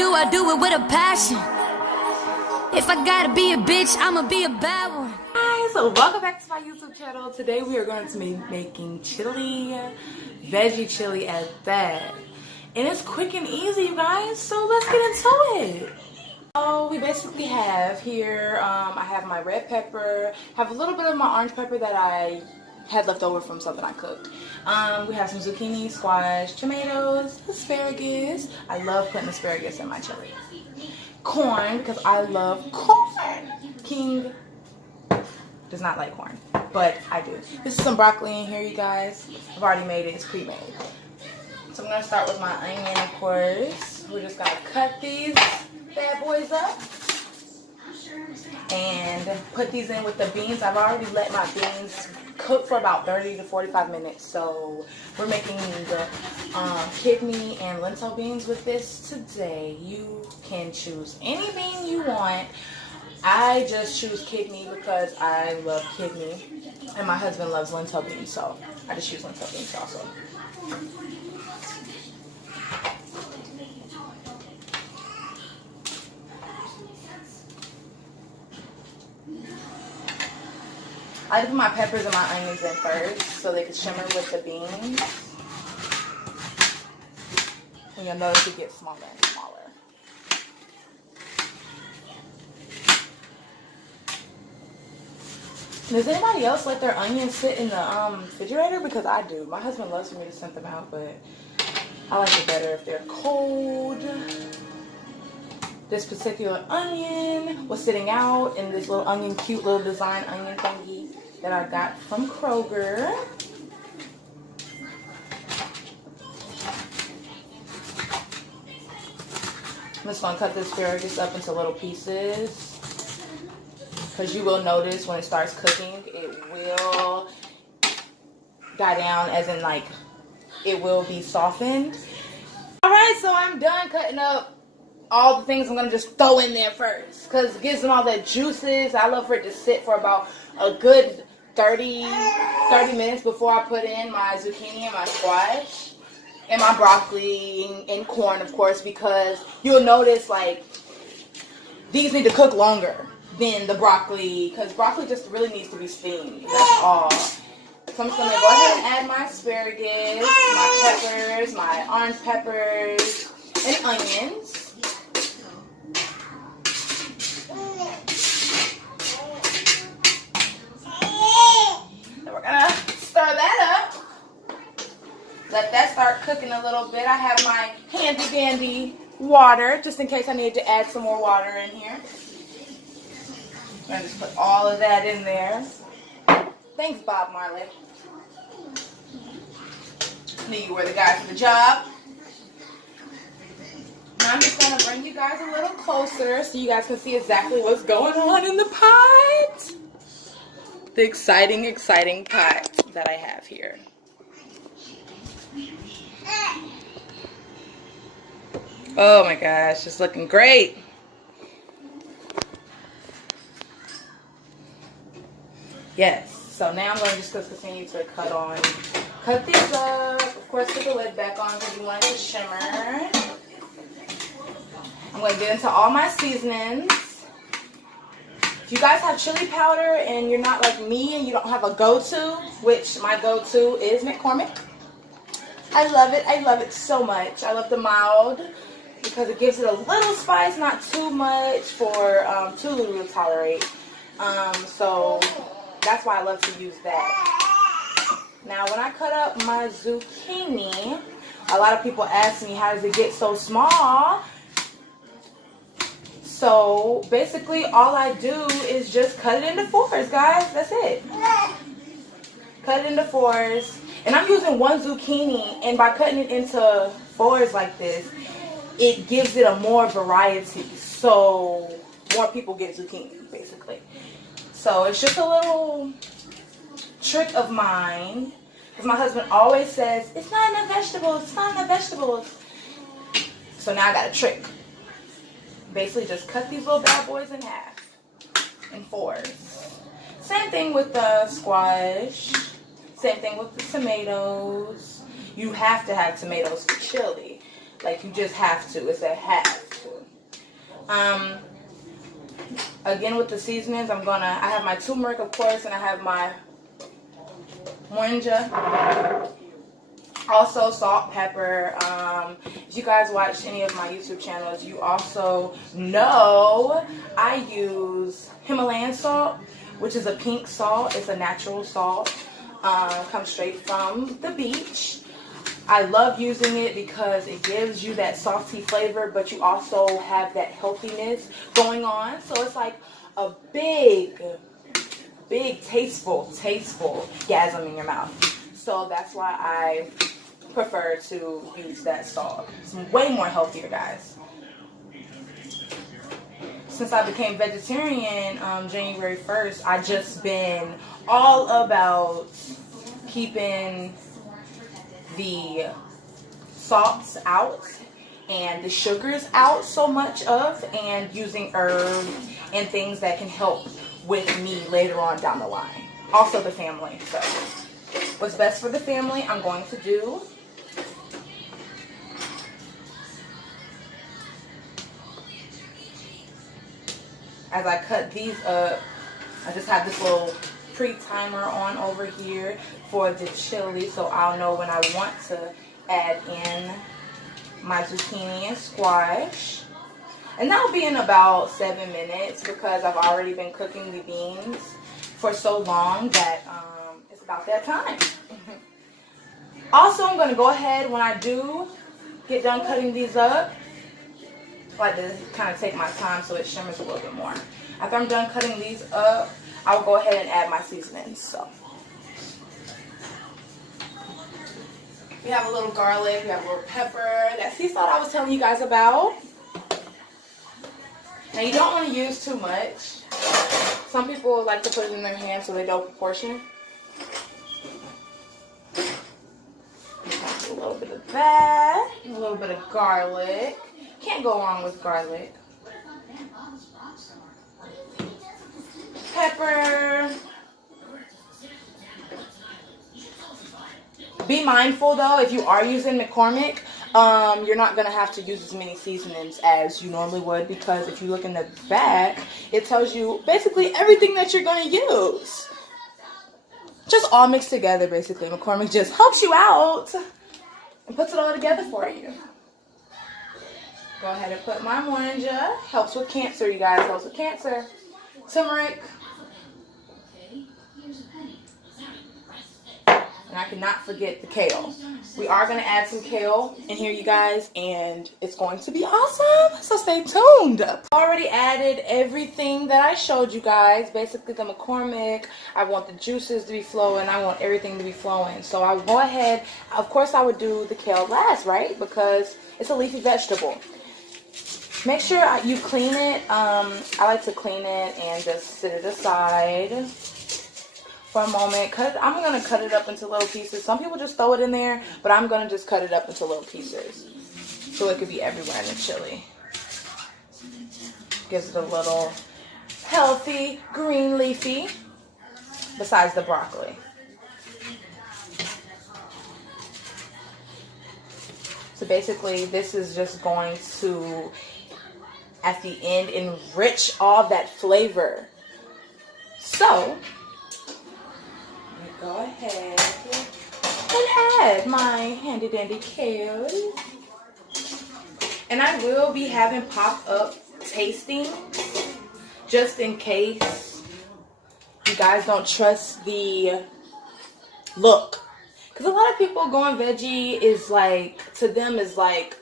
I do it with a passion. If I gotta be a bitch, I'ma be a bad one. Hi, so welcome back to my YouTube channel. Today we are going to be making chili, veggie chili at that. And it's quick and easy, you guys, so let's get into it. So we basically have here, I have my red pepper, have a little bit of my orange pepper that I had left over from something I cooked. We have some zucchini, squash, tomatoes, asparagus. I love putting asparagus in my chili. Corn, because I love corn. King does not like corn, but I do. This is some broccoli in here, you guys. I've already made it. It's pre-made. So I'm going to start with my onion, of course. We're just going to cut these bad boys up and put these in with the beans. I've already let my beans cook for about 30 to 45 minutes. So we're making the kidney and lentil beans with this today. You can choose any bean you want. I just choose kidney because I love kidney and my husband loves lentil beans, so I just choose lentil beans also. I put my peppers and my onions in first so they can shimmer with the beans. And you'll notice it gets smaller and smaller. Does anybody else let their onions sit in the refrigerator? Because I do. My husband loves for me to send them out, but I like it better if they're cold. This particular onion was sitting out in this little onion, cute little design onion thingy that I got from Kroger. I'm just going to cut this asparagus up into little pieces, because you will notice when it starts cooking, it will die down, as in like it will be softened. Alright, so I'm done cutting up all the things I'm going to just throw in there first, because it gives them all the juices. I love for it to sit for about a good 30 minutes before I put in my zucchini and my squash and my broccoli and corn, of course, because you'll notice like these need to cook longer than the broccoli, because broccoli just really needs to be steamed. That's all. So I'm just going to go ahead and add my asparagus, my peppers, my orange peppers, and onions. Stir that up. Let that start cooking a little bit. I have my handy dandy water, just in case I need to add some more water in here. I'm going to just put all of that in there. Thanks, Bob Marley. Knew you were the guy for the job. Now I'm just going to bring you guys a little closer so you guys can see exactly what's going on in the pot. The exciting, exciting pot that I have here. Oh my gosh, it's looking great. Yes, so now I'm going to just continue to cut these up. Of course, put the lid back on because you want it to shimmer. I'm going to get into all my seasonings. If you guys have chili powder and you're not like me and you don't have a go-to, which my go-to is McCormick. I love it so much. I love the mild because it gives it a little spice, not too much for Tulu to tolerate. So that's why I love to use that. Now when I cut up my zucchini, a lot of people ask me, how does it get so small? So basically all I do is just cut it into fours, guys. That's it. Cut it into fours. And I'm using one zucchini, and by cutting it into fours like this, it gives it a more variety. So more people get zucchini, basically. So it's just a little trick of mine. Because my husband always says, it's not enough vegetables, it's not enough vegetables. So now I got a trick. Basically just cut these little bad boys in half, in fours. Same thing with the squash. Same thing with the tomatoes. You have to have tomatoes for chili. Like, you just have to. It's a have to. Again, with the seasonings, I have my turmeric, of course, and I have my moringa. Also, salt, pepper. If you guys watch any of my YouTube channels, you also know I use Himalayan salt, which is a pink salt. It's a natural salt. Comes straight from the beach. I love using it because it gives you that salty flavor, but you also have that healthiness going on. So it's like a big, tasteful gasm in your mouth. So that's why I prefer to use that salt. It's way more healthier, guys. Since I became vegetarian January 1st, I just been all about keeping the salts out and the sugars out so much of, and using herbs and things that can help with me later on down the line. Also the family. So what's best for the family, I'm going to do. As I cut these up, I just have this little pre-timer on over here for the chili, so I'll know when I want to add in my zucchini and squash. And that'll be in about 7 minutes because I've already been cooking the beans for so long that it's about that time. Also, I'm going to go ahead, when I do get done cutting these up, I like to kind of take my time so it shimmers a little bit more. After I'm done cutting these up, I'll go ahead and add my seasonings. So we have a little garlic, we have a little pepper, that sea salt I was telling you guys about. Now you don't want to use too much. Some people like to put it in their hands so they don't proportion. A little bit of that, a little bit of garlic. Can't go wrong with garlic. Pepper. Be mindful though, if you are using McCormick, you're not going to have to use as many seasonings as you normally would, because if you look in the back, it tells you basically everything that you're going to use. Just all mixed together basically. McCormick just helps you out and puts it all together for you. Go ahead and put my moringa. Helps with cancer, you guys. Helps with cancer. Turmeric. And I cannot forget the kale. We are going to add some kale in here, you guys, and it's going to be awesome. So stay tuned. I already added everything that I showed you guys. Basically the McCormick. I want the juices to be flowing. I want everything to be flowing. So I'll go ahead. Of course, I would do the kale last, right? Because it's a leafy vegetable. Make sure you clean it. I like to clean it and just sit it aside for a moment, because I'm going to cut it up into little pieces. Some people just throw it in there, but I'm going to just cut it up into little pieces so it could be everywhere in the chili. Gives it a little healthy, green leafy, besides the broccoli. So basically, this is just going to, at the end, enrich all that flavor. So go ahead and add my handy dandy kale. And I will be having pop-up tasting just in case you guys don't trust the look. Because a lot of people going veggie is like, to them is like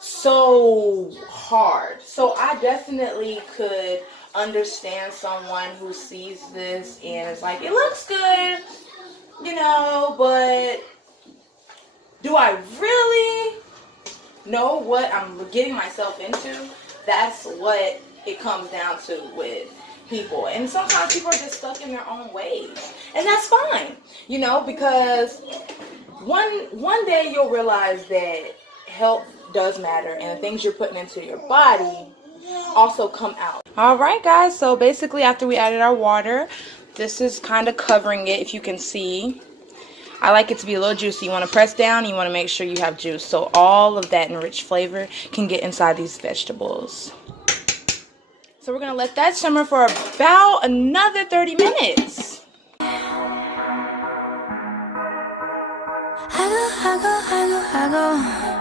so hard. So I definitely could understand someone who sees this and is like, it looks good, you know, but do I really know what I'm getting myself into? That's what it comes down to with people. And sometimes people are just stuck in their own ways, and that's fine, you know, because one day you'll realize that health does matter, and the things you're putting into your body also come out. All right, guys, so basically after we added our water, this is kind of covering it. If you can see, I like it to be a little juicy. You want to press down, you want to make sure you have juice, so all of that enriched flavor can get inside these vegetables. So we're gonna let that simmer for about another 30 minutes. I go.